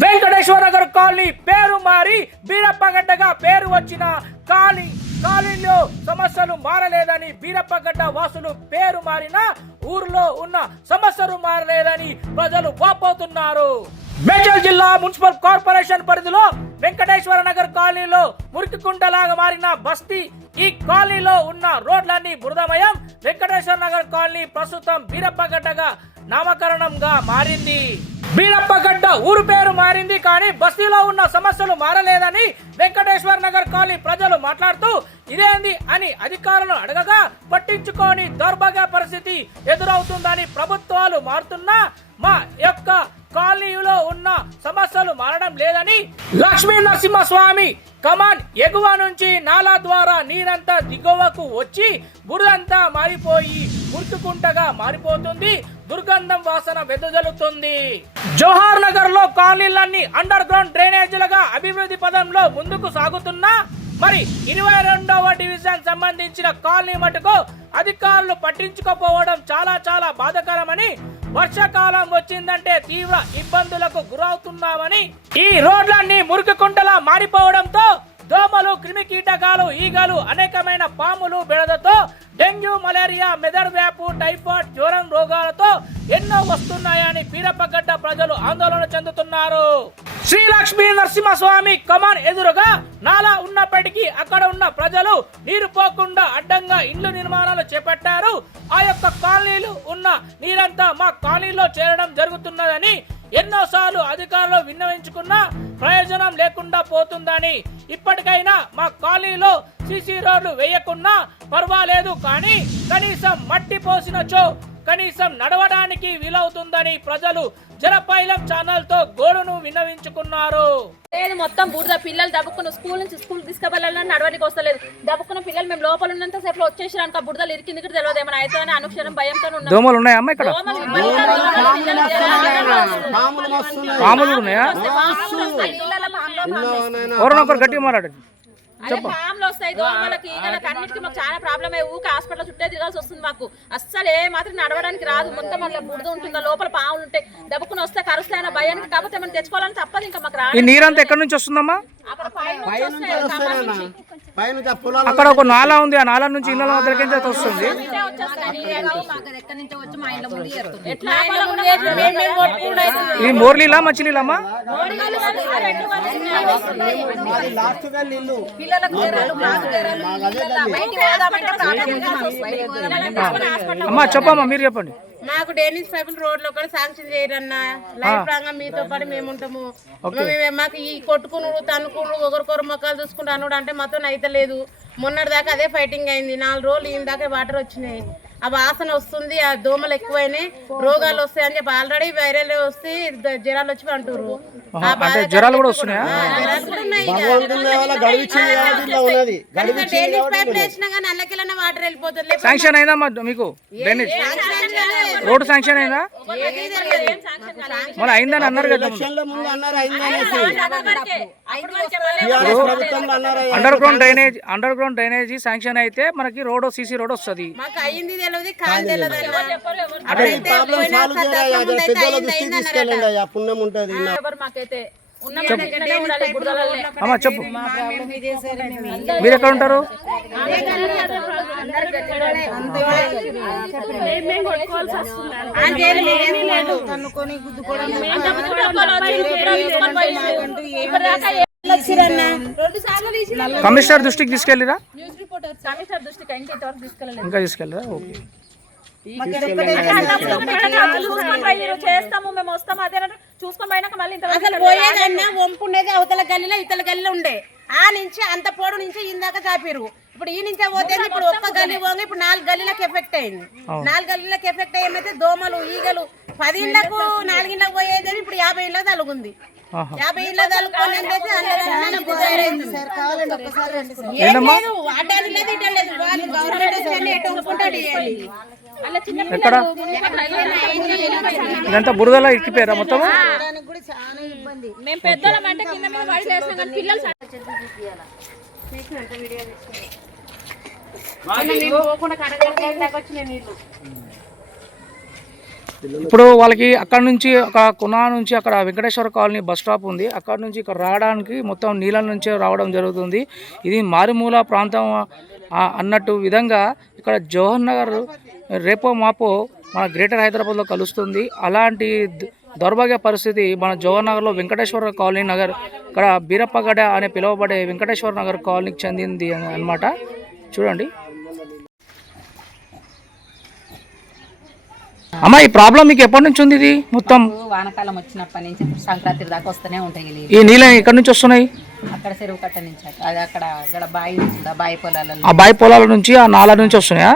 Venkateswara Nagar colony పేరు మారి బీరప్పగడ్డగా పేరు వచ్చిన కాలనీ కాలనీలో సమస్యలు మారలేదని బీరప్పగడ్డ వాసులు పేరు మారిన ఊర్లో ఉన్న సమస్యలు మారలేదని ప్రజలు వాపోతున్నారు మేడ్చల్ జిల్లా మున్సిపల్ కార్పొరేషన్ పరిధిలో వెంకటేశ్వర నగర్ కాలనీలో మురికి కుంటలాగా మారిన బస్తీ ఈ కాలనీలో ఉన్న రోడ్లన్నీ బురదమయం వెంకటేశ్వర నగర్ కాలనీ ప్రస్తుతం బీరప్పగడ్డగా నామకరణంగా మారింది. బీరప్పగడ్డ ఊరు పేరు మారింది కానీ బస్తీలో ఉన్న సమస్యలు మారలేదని వెంకటేశ్వర నగర్ కాలనీ ప్రజలు మాట్లాడుతూ ఇదేంది అని అధికారులను అడగగా పట్టించుకోని దౌర్భాగ్య పరిస్థితి ఎదురవుతుందని ప్రభుత్వాలు మారుతున్నా మా యొక్క కాలనీలో ఉన్న సమస్యలు మారడం లేదని లక్ష్మీ నరసింహస్వామి కమాన్ ఎగువ నుంచి నాలా ద్వారా నీరంతా దిగువకు వచ్చి బురదంతా మారిపోయి మురుకుకుంటగా మారిపోతుంది దుర్గంధం వాసన వెదజల్లుతుంది. జోహార్ నగర్లో కాలనీలన్నీ అండర్ గ్రౌండ్ డ్రైనేజీలుగా అభివృద్ధి పదంలో ముందుకు సాగుతున్నా మరి ఇరవై రెండవ డివిజన్ సంబంధించిన కాలనీ మటుకు అధికారులు పట్టించుకోపోవడం చాలా చాలా బాధకరమని వర్షాకాలం వచ్చిందంటే తీవ్ర ఇబ్బందులకు గురవుతున్నామని ఈ రోడ్లన్నీ మురికి కుంటలా మారిపోవడంతో దోమలు క్రిమి కీటకాలు ఈగలు అనేకమైన పాములు బెడదతో డెంగ్యూ మలేరియా మెదడు వ్యాపు టైఫాయిడ్ జ్వరం రోగాలతో ఎన్నో వస్తున్నాయని పీరప్పగడ్డ ప్రజలు ఆందోళన చెందుతున్నారు. శ్రీ లక్ష్మీ నరసింహస్వామి కమాన్ ఎదురుగా నాలా ఉన్నప్పటికీ అక్కడ ఉన్న ప్రజలు నీరు పోకుండా అడ్డంగా ఇల్లు నిర్మాణాలు చేపట్టారు. ఆ యొక్క కాలనీలు ఉన్న నీరంతా మా కాలనీలో చేరడం జరుగుతున్నదని ఎన్నోసార్లు అధికారులు విన్నవించుకున్నా ప్రయోజనం లేకుండా పోతుందని ఇప్పటికైనా మా కాలనీలో సీసీ రోడ్లు వేయకున్నా పర్వాలేదు కానీ కనీసం మట్టి పోసినచో కనీసం నడవడానికి వీలవుతుందని ప్రజలు జలపైలం ఛానల్తో గోడును విన్నవించుకున్నారు లేదు మొత్తం బూడిద పిల్లలు దబ్బుకున్న స్కూల్ నుంచి స్కూల్ తీసుకెళ్ళాలని నడవడానికి వస్తలేదు దబ్బుకున్న పిల్లలు మేము లోపల ఉన్నంత సేపు వచ్చేసి అనుకో బుడదలు ఇరికింది కూడా తెలియదు ఏమైనా అవుతుందని అనుక్షణం భయంతో ఉన్నాం దోమలు ఉన్నాయా అమ్మ ఇక్కడ పాములు ఉన్నాయా. ఎవరినొకరు గట్టిగా మాట్లాడండి అదే పాములు వస్తాయి దోమలకి ఈగలకి అన్నిటికీ మాకు చాలా ప్రాబ్లం అయ్యి ఊకే హాస్పిటల్ చుట్టే తిరగాల్సి వస్తుంది మాకు. అస్సలు ఏ మాత్రం నడవడానికి రాదు. మొత్తం అట్లా బుడద ఉంటుంది? లోపల పాములు ఉంటాయి దబ్బుకుని వస్తే కరుస్తాయన్న భయానికి కాకపోతే మనం తెచ్చుకోవాలని తప్పదు ఇంకా మాకు ఈ రాదు నీరంతా ఎక్కడి నుంచి వస్తుందమ్మా? అక్కడ నుంచి వస్తాయి, అక్కడ ఒక నాలా ఉంది ఆ నాలా నుంచి ఇళ్ళ మధ్యలోకి ఎంత వస్తుంది? ఇది మోర్లీలా ఇల్లు అమ్మా చెప్పమ్మా మీరు చెప్పండి. మాకు డేనిస్ పైపుల్ రోడ్లో కూడా శాంక్షన్ చేయరన్నా. లైఫ్ లాంగ్ మీతో పాటు మేము ఉంటాము. మేము- మాకు ఈ కొట్టుకునుడు తనుకునుడు ఒకరికొరు మొక్కలు చూసుకుంటూ అనుడు అంటే మాతో అయితే లేదు. మొన్నటి దాకా అదే ఫైటింగ్ అయింది. నాలుగు రోజులు ఈయన దాకా వాటర్ వచ్చినాయి. ఆ వాసన వస్తుంది ఆ దోమలు ఎక్కువైనాయి రోగాలు వస్తాయి అని చెప్పి ఆల్రెడీ వైరల్ వస్తే జ్వరాలు వచ్చి అంటారు జ్వరాలు కూడా వస్తున్నాయా? వాటర్ వెళ్ళిపోతుంది. శాంక్షన్ అయిందా మీకు శాంక్షన్ అయిందా? మరి అయిందని అన్నారు కదా underground drainage? Underground drainage sanction అయితే మనకి రోడ్ సీసీ రోడ్ వస్తుంది. మాకు అయ్యింది తెలియదు తీసుకెళ్ళండి అయ్యా పుణ్యం ఉంటుంది ఎవరు మాకైతే ఉన్న. అమ్మా చెప్పు మీరు ఎక్కడ ఉంటారు మేము వచ్చి తీసుకొని పోయి ఇప్పటిదాకా ఏ- కమిషనర్ దృష్టికి తీసుకెళ్ళిరా కమిషనర్ దృష్టికి ఇంకా ఇంతవరకు తీసుకెళ్ళలేదు. ఇంకా తీసుకెళ్ళరా? ఓకే. చూసుకొని పోయి చేస్తాము మేము వస్తాము అదే చూసుకొని పోయినాక మళ్ళీ ఇంతవరకు అసలు పోయేదన్నా వంపు ఉండేది అవతల గల్లీలో ఇతల గల్లీలో ఉండే. ఆ నుంచి అంత పోడు నుంచి ఇందాక చాపిరు ఇప్పుడు ఈ నుంచే పోతే ఇప్పుడు ఒక్క గల్లీ పోగా ఇప్పుడు నాలుగు గల్లీలకు ఎఫెక్ట్ అయింది. నాలుగు గల్లీలకు ఎఫెక్ట్ అయ్యేమైతే దోమలు ఈగలు పది ఇళ్ళకు నాలుగిళ్ళకు పోయేది ఇప్పుడు యాభై ఇళ్ళకి తలుగుంది. యాభై ఇళ్ళ ఎక్కడ? ఇదంతా బురదలా ఇక్కిపోయారా మొత్తం మేము పెద్దోళ్ళం అంటే కింద మీద పడి చేసినాం కానీ పిల్లలు పోకుండా కడగలికి ఇందాక వచ్చిన నీళ్ళు ఇప్పుడు వాళ్ళకి అక్కడ నుంచి ఒక కునా నుంచి అక్కడ వెంకటేశ్వర కాలనీ బస్ స్టాప్ ఉంది. అక్కడ నుంచి ఇక్కడ రావడానికి మొత్తం నీళ్ళ నుంచే రావడం జరుగుతుంది. ఇది మారుమూల ప్రాంతం అన్నట్టు విధంగా ఇక్కడ జవహర్ నగర్ రేపో మాపో మన గ్రేటర్ హైదరాబాద్లో కలుస్తుంది. అలాంటి దౌర్భాగ్య పరిస్థితి మన జవహర్ నగర్లో వెంకటేశ్వర కాలనీ నగర్ ఇక్కడ బీరప్పగడ అని పిలువబడే వెంకటేశ్వర నగర్ కాలనీకి చెందింది అన్నమాట. చూడండి. అమ్మ ఈ ప్రాబ్లం మీకు ఎప్పటి నుంచి ఉంది ఇది మొత్తం వానకాలం వచ్చినప్పటి నుంచి సంక్రాంతి దాకా వస్తూనే ఉంటాయి ఈ నీళ్ళు. ఎక్కడి నుంచి వస్తున్నాయి అక్కడ చెరువు కట్ట నుంచి. అది అక్కడ ఆ బావి పొలాలలో ఆ బావి పొలాల నుంచి ఆ నాల నుంచి వస్తున్నాయా.